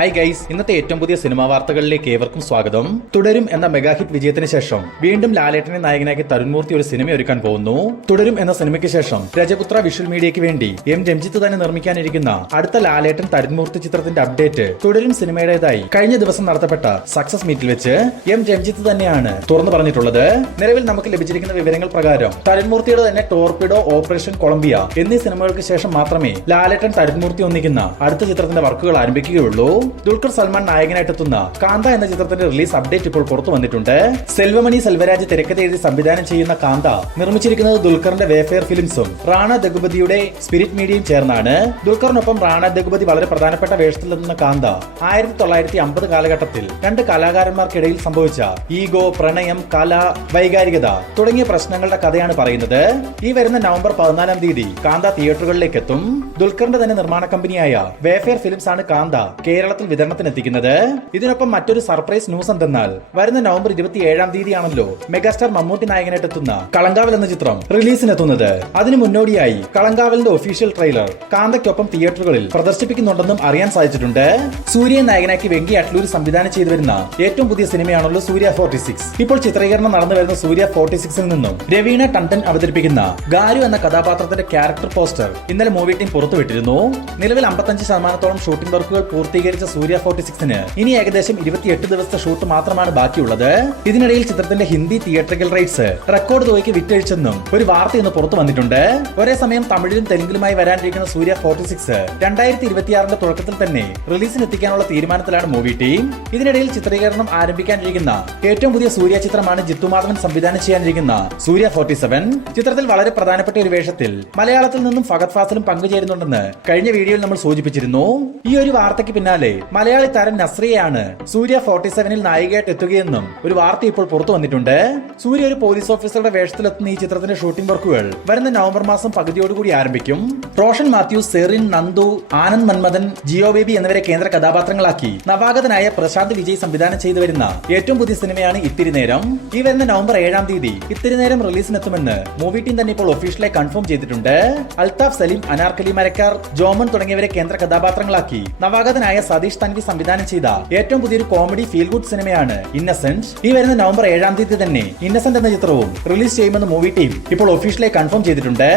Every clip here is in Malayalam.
ഹായ് ഗൈസ്, ഇന്നത്തെ ഏറ്റവും പുതിയ സിനിമാ വാർത്തകളിലേക്ക് ഏവർക്കും സ്വാഗതം. തുടരും എന്ന മെഗാ ഹിറ്റ് വിജയത്തിന് ശേഷം വീണ്ടും ലാലേട്ടനെ നായകനാക്കി തരുൺമൂർത്തി ഒരു സിനിമ ഒരുക്കാൻ പോകുന്നു. തുടരും എന്ന സിനിമയ്ക്ക് ശേഷം രജപുത്ര വിഷ്വൽ മീഡിയയ്ക്ക് വേണ്ടി എം രഞ്ജിത്ത് തന്നെ നിർമ്മിക്കാനിരിക്കുന്ന അടുത്ത ലാലേട്ടൻ തരുൺമൂർത്തി ചിത്രത്തിന്റെ അപ്ഡേറ്റ് തുടരും സിനിമയുടേതായി കഴിഞ്ഞ ദിവസം നടത്തപ്പെട്ട സക്സസ് മീറ്റിൽ വെച്ച് എം രഞ്ജിത്ത് തന്നെയാണ് തുറന്നു പറഞ്ഞിട്ടുള്ളത്. നിലവിൽ നമുക്ക് ലഭിച്ചിരിക്കുന്ന വിവരങ്ങൾ പ്രകാരം തരുൺമൂർത്തിയുടെ തന്നെ ടോർപിഡോ, ഓപ്പറേഷൻ കൊളംബിയ എന്നീ സിനിമകൾക്ക് ശേഷം മാത്രമേ ലാലേട്ടൻ തരുൺമൂർത്തി ഒന്നിക്കുന്ന അടുത്ത ചിത്രത്തിന്റെ വർക്കുകൾ ആരംഭിക്കുകയുള്ളൂ. ദുൽഖർ സൽമാൻ നായകനായിട്ടെത്തുന്ന കാന്ത എന്ന ചിത്രത്തിന്റെ റിലീസ് അപ്ഡേറ്റ് ഇപ്പോൾ പുറത്തു വന്നിട്ടുണ്ട്. സെൽവമണി സെൽവരാജ് തിരക്കഥ എഴുതി സംവിധാനം ചെയ്യുന്ന കാന്ത നിർമ്മിച്ചിരിക്കുന്നത് ദുൽഖറിന്റെ വേഫെയർ ഫിലിംസും റാണ ദഗുപതിയുടെ സ്പിരിറ്റ് മീഡിയയും ചേർന്നാണ്. ദുൽഖറിനൊപ്പം റാണ ദഗുപതി വളരെ പ്രധാനപ്പെട്ട വേഷത്തിലെത്തുന്ന കാന്ത 1950 കാലഘട്ടത്തിൽ രണ്ട് കലാകാരന്മാർക്കിടയിൽ സംഭവിച്ച ഈഗോ, പ്രണയം, കല, വൈകാരികത തുടങ്ങിയ പ്രശ്നങ്ങളുടെ കഥയാണ് പറയുന്നത്. ഈ വരുന്ന നവംബർ 14 തീയതി കാന്ത തിയേറ്ററുകളിലേക്ക് എത്തും. ദുൽഖറിന്റെ തന്നെ നിർമ്മാണ കമ്പനിയായ വേഫെയർ ഫിലിംസ് ആണ് കാന്ത കേരളത്തിൽ വിതരണത്തിനെത്തിക്കുന്നത്. ഇതിനൊപ്പം മറ്റൊരു സർപ്രൈസ് ന്യൂസ് എന്തെന്നാൽ വരുന്ന നവംബർ 27 തീയതിയാണല്ലോ മെഗാസ്റ്റാർ മമ്മൂട്ടി നായകനായിട്ടെത്തുന്ന കളങ്കാവൽ എന്ന ചിത്രം റിലീസിനെത്തുന്നത്. അതിനു മുന്നോടിയായി കളങ്കാവലിന്റെ ഒഫീഷ്യൽ ട്രെയിലർ കാന്തയ്ക്കൊപ്പം തിയേറ്ററുകളിൽ പ്രദർശിപ്പിക്കുന്നുണ്ടെന്നും അറിയാൻ സാധിച്ചിട്ടുണ്ട്. സൂര്യയെ നായകനാക്കി വെങ്കി അട്ലൂർ സംവിധാനം ചെയ്തു വരുന്ന ഏറ്റവും പുതിയ സിനിമയാണല്ലോ സൂര്യ 46. ഇപ്പോൾ ചിത്രീകരണം നടന്നു വരുന്ന സൂര്യ 46ൽ നിന്നും രവീണ ടണ്ടൻ അവതരിപ്പിക്കുന്ന ഗാരു എന്ന കഥാപാത്രത്തിന്റെ ക്യാരക്ടർ പോസ്റ്റർ ഇന്നലെ മൂവി ടീം പുറത്തുവിട്ടിരുന്നു. നിലവിൽ 55% ഷൂട്ടിംഗ് വർക്കുകൾ പൂർത്തീകരിച്ച സൂര്യ 46ന് ഇനി ഏകദേശം 28 ദിവസത്തെ ഷൂട്ട് മാത്രമാണ് ബാക്കിയുള്ളത്. ഇതിനിടയിൽ ചിത്രത്തിന്റെ ഹിന്ദി തിയേറ്ററിക്കൽ റൈറ്റ്സ് റെക്കോർഡ് തുകയ്ക്ക് വിറ്റഴിച്ചെന്നും ഒരു വാർത്ത ഇന്ന് പുറത്തു വന്നിട്ടുണ്ട്. ഒരേ സമയം തമിഴിലും തെലുങ്കിലുമായി വരാനിരിക്കുന്ന സൂര്യ 46 2026 തുടക്കത്തിൽ തന്നെ റിലീസിന് എത്തിക്കാനുള്ള തീരുമാനത്തിലാണ് മൂവി ടീം. ഇതിനിടയിൽ ചിത്രീകരണം ആരംഭിക്കാനിരിക്കുന്ന ഏറ്റവും പുതിയ സൂര്യ ചിത്രമാണ് ജിത്തു മാധവൻ സംവിധാനം ചെയ്യാനിരിക്കുന്ന സൂര്യ 47. ചിത്രത്തിൽ വളരെ പ്രധാനപ്പെട്ട ഒരു വേഷത്തിൽ മലയാളത്തിൽ നിന്നും ഫഹദ് ഫാസിലും പങ്കുചേരുന്നുണ്ടെന്ന് കഴിഞ്ഞ വീഡിയോയിൽ നമ്മൾ സൂചിപ്പിച്ചിരുന്നു. ഈ ഒരു വാർത്തയ്ക്ക് പിന്നാലെ മലയാളി താരം നസ്രിയയാണ് സൂര്യ 47ൽ നായികയായിട്ട് എത്തുകയെന്നും ഒരു വാർത്ത ഇപ്പോൾ പുറത്തു വന്നിട്ടുണ്ട്. സൂര്യ ഒരു പോലീസ് ഓഫീസറുടെ വേഷത്തിലെത്തുന്ന ഈ ചിത്രത്തിന്റെ ഷൂട്ടിംഗ് വർക്കുകൾ വരുന്ന നവംബർ മാസം പകുതിയോടുകൂടി ആരംഭിക്കും. റോഷൻ മാത്യൂസ്, സെറിൻ, നന്ദു, ആനന്ദ് മന്മഥൻ, ജിയോ ബേബി എന്നിവരെ കേന്ദ്ര കഥാപാത്രങ്ങളാക്കി നവാഗതനായ പ്രശാന്ത് വിജയ് സംവിധാനം ചെയ്തു വരുന്ന ഏറ്റവും പുതിയ സിനിമയാണ് ഇത്തിരി നേരം. ഈ വരുന്ന നവംബർ 7 തീയതി ഇത്തിരി നേരം റിലീസിനെത്തുമെന്ന് മൂവി ടീം തന്നെ ഇപ്പോൾ ഒഫീഷ്യലായി കൺഫേം ചെയ്തിട്ടുണ്ട്. അൽതാഫ് സലീം, അനാർക്കലി മരക്കാർ, ജോമൻ തുടങ്ങിയവരെ കേന്ദ്ര കഥാപാത്രങ്ങളാക്കി നവാഗതനായ സതീഷ് തൻവി സംവിധാനം ചെയ്ത ഏറ്റവും പുതിയൊരു കോമഡി ഫീൽ ഗുഡ് സിനിമയാണ് ഇന്നസെന്റ്. ഈ വരുന്ന നവംബർ 7 തീയതി തന്നെ ഇന്നസെന്റ് എന്ന ചിത്രവും റിലീസ് ചെയ്യുമെന്ന് മൂവി ടീം ഇപ്പോൾ ഒഫീഷ്യലായി കൺഫേം ചെയ്തിട്ടുണ്ട്.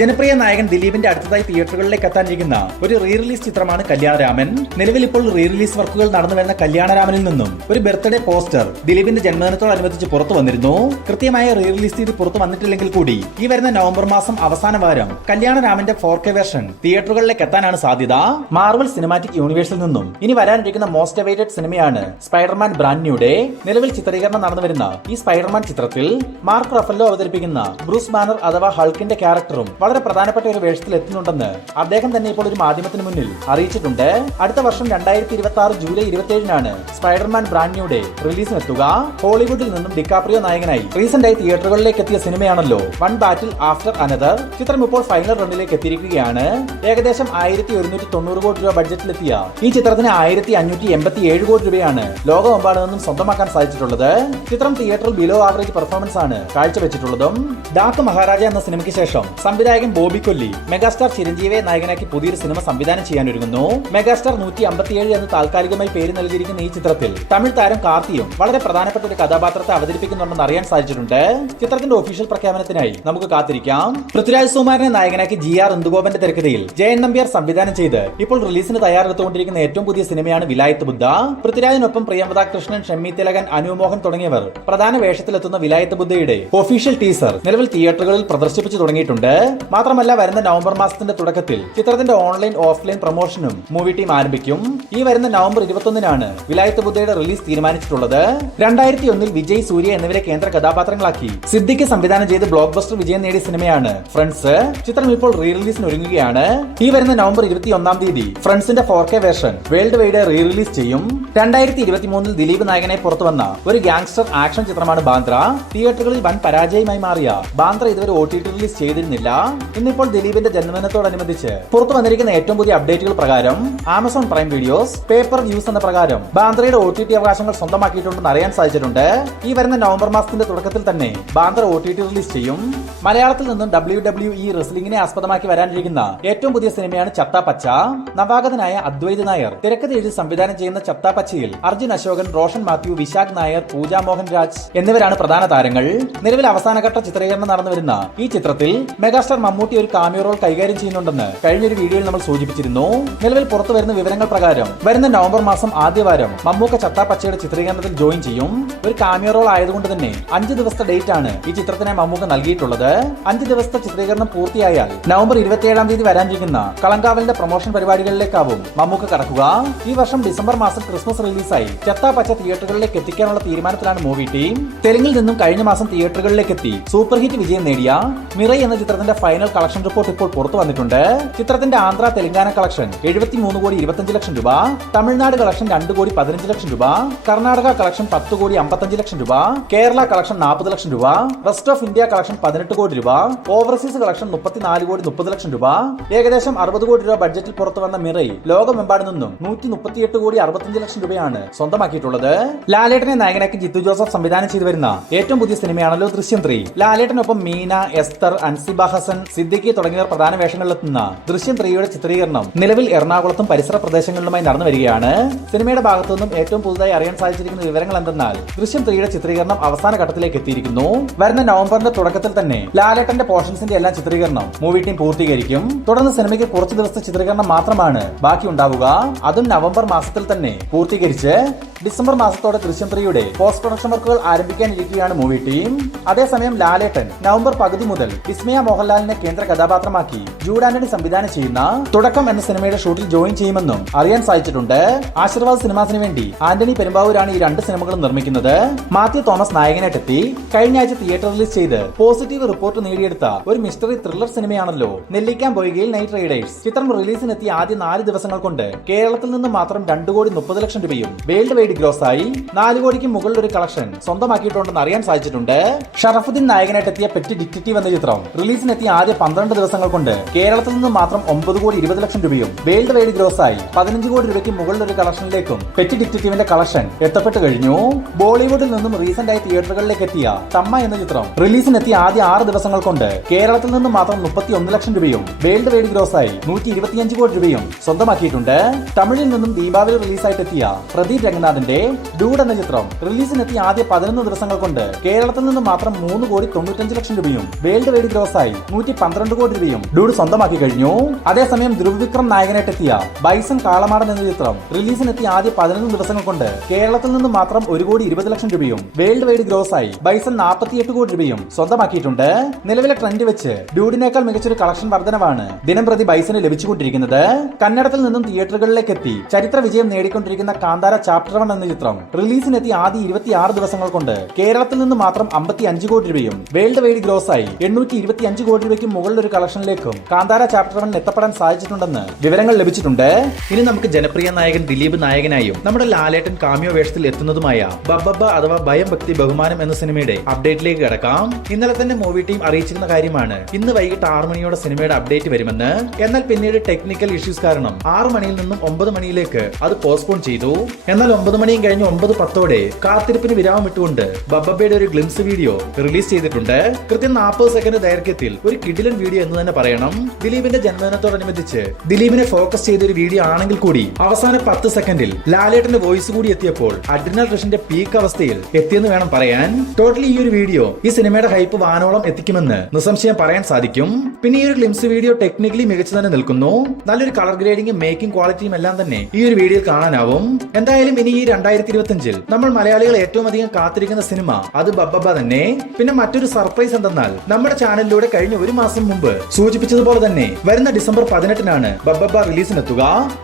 ജനപ്രിയ നായകൻ ദിലീപിന്റെ അടുത്തതായി തിയേറ്ററുകളിലേക്ക് എത്താനിരിക്കുന്ന ഒരു റീ റിലീസ് ചിത്രമാണ് കല്യാണരാമൻ. നിലവിൽ ഇപ്പോൾ റീ റിലീസ് വർക്കുകൾ നടന്നു വരുന്ന കല്യാണരാമനിൽ നിന്നും ഒരു ബർത്ത്ഡേ പോസ്റ്റർ ദിലീപിന്റെ ജന്മദിനത്തോടനുബന്ധിച്ച് പുറത്തു വന്നിരുന്നു. കൃത്യമായ റീ റിലീസ് തീയതി പുറത്തു വന്നിട്ടില്ലെങ്കിൽ കൂടി ഈ വരുന്ന നവംബർ മാസം അവസാന വാരം കല്യാണരാമന്റെ 4K വേർഷൻ തിയേറ്ററുകളിലേക്ക് എത്താനാണ് സാധ്യത. മാർവൽ സിനിമാറ്റിക് യൂണിവേഴ്സിൽ നിന്നും ഇനി വരാനിരിക്കുന്ന മോസ്റ്റ് അവൈറ്റഡ് സിനിമയാണ് സ്പൈഡർമാൻ ബ്രാൻഡ് ന്യൂ ഡേ. നിലവിൽ ചിത്രീകരണം നടന്നു വരുന്ന ഈ സ്പൈഡർമാൻ ചിത്രത്തിൽ മാർക്ക് റഫല്ലോ അവതരിപ്പിക്കുന്ന ബ്രൂസ് ബാനർ അഥവാ ഹൾക്കിന്റെ ക്യാരക്ടറും വളരെ പ്രധാനപ്പെട്ട ഒരു വേഷത്തിൽ എത്തുന്നുണ്ടെന്ന് അദ്ദേഹം തന്നെ ഇപ്പോൾ ഒരു മാധ്യമത്തിന് മുന്നിൽ അറിയിച്ചിട്ടുണ്ട്. അടുത്ത വർഷം 2026 July 27 Spiderman Brand New Day റിലീസിനെത്തുക. ഹോളിവുഡിൽ നിന്നും ഡിക്കാപ്രിയോ നായകനായി റീസെന്റായി തിയേറ്ററുകളിലേക്ക് എത്തിയ സിനിമയാണല്ലോ വൺ ബാറ്റിൽ ആഫ്റ്റർ അനദർ. ചിത്രം ഇപ്പോൾ ഫൈനൽ റണ്ണിലേക്ക് എത്തിയിരിക്കുകയാണ്. ഏകദേശം 1190 കോടി രൂപ ബഡ്ജറ്റിലെത്തിയ ഈ ചിത്രത്തിന് 1587 കോടി രൂപയാണ് ലോകമെമ്പാടും നിന്നും സ്വന്തമാക്കാൻ സാധിച്ചിട്ടുള്ളത്. ചിത്രം തിയേറ്ററിൽ ബിലോ ആവറേജ് പെർഫോമൻസ് ആണ് കാഴ്ചവെച്ചിട്ടുള്ളതും. ഡാക്ക് മഹാരാജ എന്ന സിനിമയ്ക്ക് ശേഷം സംവിധായകൻ ബോബി കൊല്ലി മെഗാസ്റ്റാർ ചിരഞ്ജീവിയെ നായകനാക്കി പുതിയൊരു സിനിമ സംവിധാനം ചെയ്യാനൊരുങ്ങുന്നു. മെഗാസ്റ്റാർ 157 എന്ന് താൽക്കാലികമായി പേര് നൽകിയിരിക്കുന്ന ഈ ചിത്രത്തിൽ തമിഴ് താരം കാർത്തിയും വളരെ പ്രധാനപ്പെട്ട ഒരു കഥാപാത്രത്തെ അവതരിപ്പിക്കുന്നുണ്ടെന്ന് അറിയാൻ സാധിച്ചിട്ടുണ്ട്. ചിത്രത്തിന്റെ ഒഫീഷ്യൽ പ്രഖ്യാപനത്തിനായി നമുക്ക് കാത്തിരിക്കാം. പൃഥ്വിരാജ് സുകുമാരനെ നായകനാക്കി GR ഇന്ദുഗോപന്റെ തിരക്കഥയിൽ ജയൻ നമ്പ്യാർ സംവിധാനം ചെയ്ത് ഇപ്പോൾ റിലീസിന് തയ്യാറെടുത്തുകൊണ്ടിരിക്കുന്ന ഏറ്റവും പുതിയ സിനിമയാണ് വിലായത്ത് ബുദ്ധ. പൃഥ്വിരാജിനൊപ്പം പ്രിയംവദ കൃഷ്ണൻ, ഷമ്മി തിലകൻ, അനുമോഹൻ തുടങ്ങിയവർ പ്രധാന വേഷത്തിലെത്തുന്ന വിലായത്ത് ബുദ്ധയുടെ ഒഫീഷ്യൽ ടീസർ നിലവിൽ തിയേറ്ററുകളിൽ പ്രദർശിപ്പിച്ചു തുടങ്ങിയിട്ടുണ്ട്. മാത്രമല്ല വരുന്ന നവംബർ മാസത്തിന്റെ തുടക്കത്തിൽ ചിത്രത്തിന്റെ ഓൺലൈൻ ഓഫ്ലൈൻ പ്രൊമോഷനും മൂവി ടീം ആരംഭിക്കും. ഈ വരുന്ന നവംബർ 21 വിലായത്ത് ബുദ്ധയുടെ റിലീസ് തീരുമാനിച്ചിട്ടുള്ളത്. 2001 വിജയ്, സൂര്യ എന്നിവരെ കേന്ദ്ര കഥാപാത്രങ്ങളാക്കി സിദ്ദിഖ് സംവിധാനം ചെയ്ത് ബ്ലോക്ക് ബസ്റ്റർ വിജയം നേടിയ സിനിമയാണ് ഫ്രണ്ട്സ്. ചിത്രം ഇപ്പോൾ റീ റിലീസിന് ഒരുങ്ങുകയാണ്. ഈ വരുന്ന നവംബർ 21 തീയതി ഫ്രണ്ട്സിന്റെ 4K version world wide re release ചെയ്യും. 2023 ദിലീപ് നായകനായി പുറത്തുവന്ന ഒരു ഗാങ്സ്റ്റർ ആക്ഷൻ ചിത്രമാണ് ബാന്ദ്ര. തിയേറ്ററുകളിൽ വൻ പരാജയമായി മാറിയ ബാന്ദ്ര ഇതുവരെ OTT റിലീസ് ചെയ്തിരുന്നില്ല. ഇന്നിപ്പോൾ ദിലീപിന്റെ ജന്മദിനത്തോടനുബന്ധിച്ച് പുറത്തു വന്നിരിക്കുന്ന ഏറ്റവും പുതിയ അപ്ഡേറ്റുകൾ പ്രകാരം Amazon prime videos paper views എന്ന പ്രകാരം ബാന്ദ്രയുടെ OTT അവകാശങ്ങൾ സ്വന്തമാക്കിയിട്ടുണ്ടെന്ന് അറിയാൻ സാധിച്ചിട്ടുണ്ട്. ഈ വരുന്ന നവംബർ മാസത്തിന്റെ തുടക്കത്തിൽ തന്നെ ബാന്ദ്ര OTT റിലീസ് ചെയ്യും. മലയാളത്തിൽ നിന്നും WWE റെസ്ലിംഗിനെ ആസ്പദമാക്കി വരാനിരിക്കുന്ന ഏറ്റവും പുതിയ സിനിമയാണ് ചത്ത പച്ച. നവാഗതനായ അദ്വൈത് നായർ തിരക്കഥ എഴുതി സംവിധാനം ചെയ്യുന്ന ചത്ത പച്ചയിൽ അർജുൻ അശോകൻ, റോഷൻ മാത്യു, വിശാഖ് നായർ, പൂജ മോഹൻരാജ് എന്നിവരാണ് പ്രധാന താരങ്ങൾ. നിലവിൽ അവസാനഘട്ട ചിത്രീകരണം നടന്നുവരുന്ന ഈ ചിത്രത്തിൽ മെഗാസ്റ്റാർ മമ്മൂട്ടി ഒരു കാമിയോ റോൾ കൈകാര്യം ചെയ്യുന്നുണ്ടെന്ന് കഴിഞ്ഞൊരു വീഡിയോയിൽ നമ്മൾ സൂചിപ്പിച്ചിരുന്നു. നിലവിൽ പുറത്തു വരുന്ന വിവരങ്ങൾ പ്രകാരം വരുന്ന നവംബർ മാസം ആദ്യവാരം മമ്മൂക്ക ചത്ത പച്ചയുടെ ചിത്രീകരണത്തിൽ ജോയിൻ ചെയ്യും. ഒരു കാമിയോ റോൾ ആയതുകൊണ്ട് തന്നെ 5 ദിവസത്തെ ഡേറ്റ് ആണ് ഈ ചിത്രത്തിനെ മമ്മൂക്ക നൽകിയിട്ടുള്ളത്. 5 ദിവസത്തെ ചിത്രീകരണം പൂർത്തിയായാൽ നവംബർ 27 തീയതി വരാനിരിക്കുന്ന കളങ്കാവലിന്റെ പ്രൊമോഷൻ പരിപാടികളിലേക്കാവും മമ്മൂക്ക കടക്കുക. ഈ വർഷം ഡിസംബർ മാസം ക്രിസ്മസ് റിലീസായി ചത്ത പച്ച തിയേറ്ററുകളിലേക്ക് എത്തിക്കാനുള്ള തീരുമാനത്തിലാണ് മൂവി ടീം. തെലുങ്കിൽ നിന്നും കഴിഞ്ഞ മാസം തിയേറ്ററുകളിലേക്ക് എത്തി സൂപ്പർ ഹിറ്റ് വിജയം നേടിയ മിറൈ എന്ന ചിത്രത്തിന്റെ ഫൈനൽ കളക്ഷൻ റിപ്പോർട്ട് ഇപ്പോൾ പുറത്തു വന്നിട്ടുണ്ട്. ചിത്രത്തിന്റെ ആന്ധ്ര തെലങ്കാന കളക്ഷൻ 73,25,00,000 രൂപ, തമിഴ്നാട് കളക്ഷൻ 2,15,00,000 രൂപ, കർണാടക കളക്ഷൻ 10,50,00,000 രൂപ, കേരള കളക്ഷൻ 40,00,000 രൂപ, റെസ്റ്റ് ഓഫ് ഇന്ത്യ കളക്ഷൻ 18 കോടി രൂപ, ഓവർസീസ് കളക്ഷൻ 34,30,00,000 രൂപ. ഏകദേശം 60 കോടി രൂപ ബഡ്ജറ്റിൽ പുറത്തു വന്ന മിറൈ ലോകമെമ്പാടും നിന്നും 138,65,00,000 രൂപയാണ് സ്വന്തമാക്കിയിട്ടുള്ളത്. ലാലേട്ടനെ നായകനാക്കി ജിത്തു ജോസഫ് സംവിധാനം ചെയ്തു വരുന്ന ഏറ്റവും പുതിയ സിനിമയാണല്ലോ ദൃശ്യം 3. ലാലേട്ടനൊപ്പം മീന, എസ്തർ, അൻസിബ ഹസൻ, സിദ്ദിഖി തുടങ്ങിയവർ പ്രധാന വേഷങ്ങളിലെത്തുന്ന ദൃശ്യം 3യുടെ ചിത്രീകരണം നിലവിൽ എറണാകുളത്തും പരിസര പ്രദേശങ്ങളിലുമായി നടന്നു വരികയാണ്. സിനിമയുടെ ഭാഗത്തു നിന്നും ഏറ്റവും പുതുതായി അറിയാൻ സാധിച്ചിരിക്കുന്ന വിവരങ്ങൾ എന്തെന്നാൽ ദൃശ്യം 3യുടെ ചിത്രീകരണം അവസാന ഘട്ടത്തിലേക്ക് എത്തിയിരിക്കുന്നു. വരുന്ന നവംബറിന്റെ തുടക്കത്തിൽ തന്നെ ലാലേട്ടന്റെ പോർഷൻസിന്റെ എല്ലാം ചിത്രീകരണം മൂവി ടീം പൂർത്തീകരിക്കും. തുടർന്ന് സിനിമയ്ക്ക് കുറച്ച് ദിവസത്തെ ചിത്രീകരണം മാത്രമാണ് ബാക്കി ഉണ്ടാവുക. അതും നവംബർ മാസത്തിൽ തന്നെ പൂർത്തീകരിച്ച് ഡിസംബർ മാസത്തോടെ ദൃശ്യം 3യുടെ പോസ്റ്റ് പ്രൊഡക്ഷൻ വർക്കുകൾ ആരംഭിക്കാനിരിക്കുകയാണ് മൂവി ടീം. അതേസമയം ലാലേട്ടൻ നവംബർ പകുതി മുതൽ വിസ്മയ മോഹൻലാലിനെ കേന്ദ്ര കഥാപാത്രമാക്കി ജൂഡ് ആന്റണി സംവിധാനം ചെയ്യുന്ന തുടക്കം എന്ന സിനിമയുടെ ഷൂട്ടിൽ ജോയിൻ ചെയ്യുമെന്നും അറിയാൻ സാധിച്ചിട്ടുണ്ട്. ആശീർവാദ് സിനിമാസിന് വേണ്ടി ആന്റണി പെരുമ്പാവൂരാണ് ഈ 2 സിനിമകളും നിർമ്മിക്കുന്നത്. മാത്യു തോമസ് നായകനായിട്ടെത്തി കഴിഞ്ഞ ആഴ്ച തിയേറ്റർ റിലീസ് ചെയ്ത് പോസിറ്റീവ് റിപ്പോർട്ട് നേടിയെടുത്ത ഒരു മിസ്റ്ററി ത്രില്ലർ സിനിമയാണല്ലോ നെല്ലിക്കാൻ പൊയ്കയിൽ നൈറ്റ് റൈഡേഴ്സ്. ചിത്രം റിലീസിനെത്തിയ ആദ്യ 4 ദിവസങ്ങൾ കൊണ്ട് കേരളത്തിൽ നിന്ന് മാത്രം 2,30,00,000 രൂപയും വേൾഡ് വൈഡ് ഗ്രോസ് ആയി 4 കോടിക്ക് മുകളിൽ ഒരു കളക്ഷൻ സ്വന്തമാക്കിയിട്ടുണ്ടെന്ന് അറിയാൻ സാധിച്ചിട്ടുണ്ട്. ഷറഫുദ്ദീൻ നായകനായിട്ടെത്തിയ പെറ്റ് ഡിറ്റക്റ്റീവ് എന്ന ചിത്രം റിലീസിനെത്തിയ ആദ്യ 12 ദിവസങ്ങൾ കൊണ്ട് കേരളത്തിൽ നിന്ന് മാത്രം 9,20,00,000 രൂപയും വേൾഡ് വൈഡ് ഗ്രോസ് ആയി 15 കോടി രൂപയ്ക്ക് മുകളിൽ ഒരു കളക്ഷനിലേക്കും പെറ്റ് ഡിറ്റക്റ്റീവിന്റെ കളക്ഷൻ എത്തപ്പെട്ടു കഴിഞ്ഞു. ബോളിവുഡിൽ നിന്നും റീസെന്റ് ആയി തിയേറ്ററുകളിലേക്ക് എത്തിയ തമ്മ എന്ന ചിത്രം റിലീസിനെത്തിയ ആദ്യ 6 ദിവസങ്ങൾ കൊണ്ട് കേരളത്തിൽ നിന്ന് മാത്രം 31,00,000 രൂപയും വേൾഡ് വൈഡ് ഗ്രോസ് ആയി 125 കോടി രൂപയും സ്വന്തമാക്കിയിട്ടുണ്ട്. തമിഴിൽ നിന്നും ദീപാവലി റിലീസായിട്ടെത്തിയ പ്രദീപ് രംഗനാഥിന്റെ ഡൂഡ് എന്ന ചിത്രം റിലീസിനെത്തിയ ആദ്യ 11 ദിവസങ്ങൾ കൊണ്ട് കേരളത്തിൽ നിന്ന് മാത്രം 3,95,00,000 രൂപയും വേൾഡ് വൈഡ് ഗ്രോസ് ആയി 112 കോടി രൂപയും ഡൂഡ് സ്വന്തമാക്കി കഴിഞ്ഞു. അതേസമയം ധ്രുവ് വിക്രം നായകനായിട്ടെത്തിയ ബൈസൺ കാളമാടൻ എന്ന ചിത്രം റിലീസിനെത്തിയ ആദ്യ 11 ദിവസങ്ങൾ കൊണ്ട് കേരളത്തിൽ നിന്ന് മാത്രം 1,20,00,000 രൂപയും വേൾഡ് വൈഡ് ഗ്രോസ് ആയി ബൈസൺ 48 കോടി രൂപയും സ്വന്തമാക്കിയിട്ടുണ്ട്. നിലവിലെ ട്രെൻഡ് വെച്ച് ഡ്യൂഡിനേക്കാൾ മികച്ചൊരു കളക്ഷൻ വർധനവാണ് ദിനം പ്രതി ബൈസന് ലഭിച്ചുകൊണ്ടിരിക്കുന്നത്. കന്നഡത്തിൽ നിന്നും തിയേറ്ററുകളിലേക്ക് എത്തി ചരിത്ര വിജയം നേടിക്കൊണ്ടിരിക്കുന്ന കാന്താര ചാപ്റ്റർ 1 എന്ന ചിത്രം റിലീസിനെത്തിയ ആദ്യ 26 ദിവസങ്ങൾ കൊണ്ട് കേരളത്തിൽ നിന്ന് മാത്രം 55 കോടി രൂപയും വേൾഡ് വൈഡ് ഗ്രോസ് ആയി 825 കോടി രൂപയ്ക്ക് മുകളിൽ ഒരു കളക്ഷനിലേക്കും കാന്താര ചാപ്റ്റർ 1 എത്തപ്പെടാൻ സാധിച്ചിട്ടുണ്ടെന്ന് വിവരങ്ങൾ ലഭിച്ചിട്ടുണ്ട്. ഇനി നമുക്ക് ജനപ്രിയ നായകൻ ദിലീപ് നായകനായും നമ്മുടെ ലാലേട്ടൻ കാമിയോ വേഷത്തിൽ എത്തുന്നതുമായ ബബ്ബബ്ബ അഥവാ ഭയം ഭക്തി ബഹുമാനം എന്ന സിനിമയുടെ അപ്ഡേറ്റിലേക്ക് കിടക്കാം. ഇന്നലെ തന്നെ മൂവി ടീം അറിയിച്ചിരുന്ന കാര്യമാണ് ഇന്ന് വൈകിട്ട് 6 മണിയോടെ സിനിമയുടെ അപ്ഡേറ്റ് വരുമെന്ന്. എന്നാൽ പിന്നീട് ടെക്നിക്കൽ ഇഷ്യൂസ് കാരണം 6 മണിയിൽ നിന്നും 9 മണിയിലേക്ക് അത് പോസ്റ്റ്പോൺ ചെയ്തു. എന്നാൽ 9 മണിയും കഴിഞ്ഞ് 9:10 കാത്തിരിപ്പിന് വിരാമം ഇട്ടുകൊണ്ട് ബബ്ബബ്ബയുടെ ഒരു ഗ്ലിംസ് വീഡിയോ റിലീസ് ചെയ്തിട്ടുണ്ട്. കൃത്യം 40 സെക്കൻഡ് ദൈർഘ്യത്തിൽ ഒരു കിടിലൻ വീഡിയോ എന്ന് തന്നെ പറയണം. ദിലീപിന്റെ ജന്മദിനത്തോടനുബന്ധിച്ച് ദിലീപിനെ ഫോക്കസ് ചെയ്ത ഒരു വീഡിയോ ആണെങ്കിൽ കൂടി അവസാന 10 സെക്കൻഡിൽ ലാലേട്ടന്റെ വോയിസ് കൂടി എത്തിയപ്പോൾ അഡ്രിനൽ റഷിന്റെ പീക്ക് അവസ്ഥയിൽ എത്തിയെന്ന് വേണം പറയാൻ. ടോട്ടലി ഈ ഒരു വീഡിയോ ഈ സിനിമയുടെ ഹൈപ്പ് വാനോളം എത്തിക്കുമെന്ന് നിസ്സംശയം പറയാൻ സാധിക്കും. പിന്നെ ഈ ഒരു ഗ്ലിംസ് വീഡിയോ ടെക്നിക്കലി മികച്ചു തന്നെ നിൽക്കുന്നു. നല്ലൊരു കളർ ഗ്രേഡിംഗും മേക്കിംഗ് ക്വാളിറ്റിയും എല്ലാം തന്നെ ഈ ഒരു വീഡിയോയിൽ കാണാനാവും. എന്തായാലും ഇനി ഈ 2025 നമ്മൾ മലയാളികൾ ഏറ്റവും അധികം കാത്തിരിക്കുന്ന സിനിമ അത് ബബ്ബബ്ബ തന്നെ. പിന്നെ മറ്റൊരു സർപ്രൈസ് എന്തെന്നാൽ നമ്മുടെ ചാനലിലൂടെ കഴിഞ്ഞ 1 മാസം മുമ്പ് സൂചിപ്പിച്ചതുപോലെ തന്നെ വരുന്ന ഡിസംബർ 18-നാണ് ബബ്ബബ്ബ റിലീസിനെത്തുക.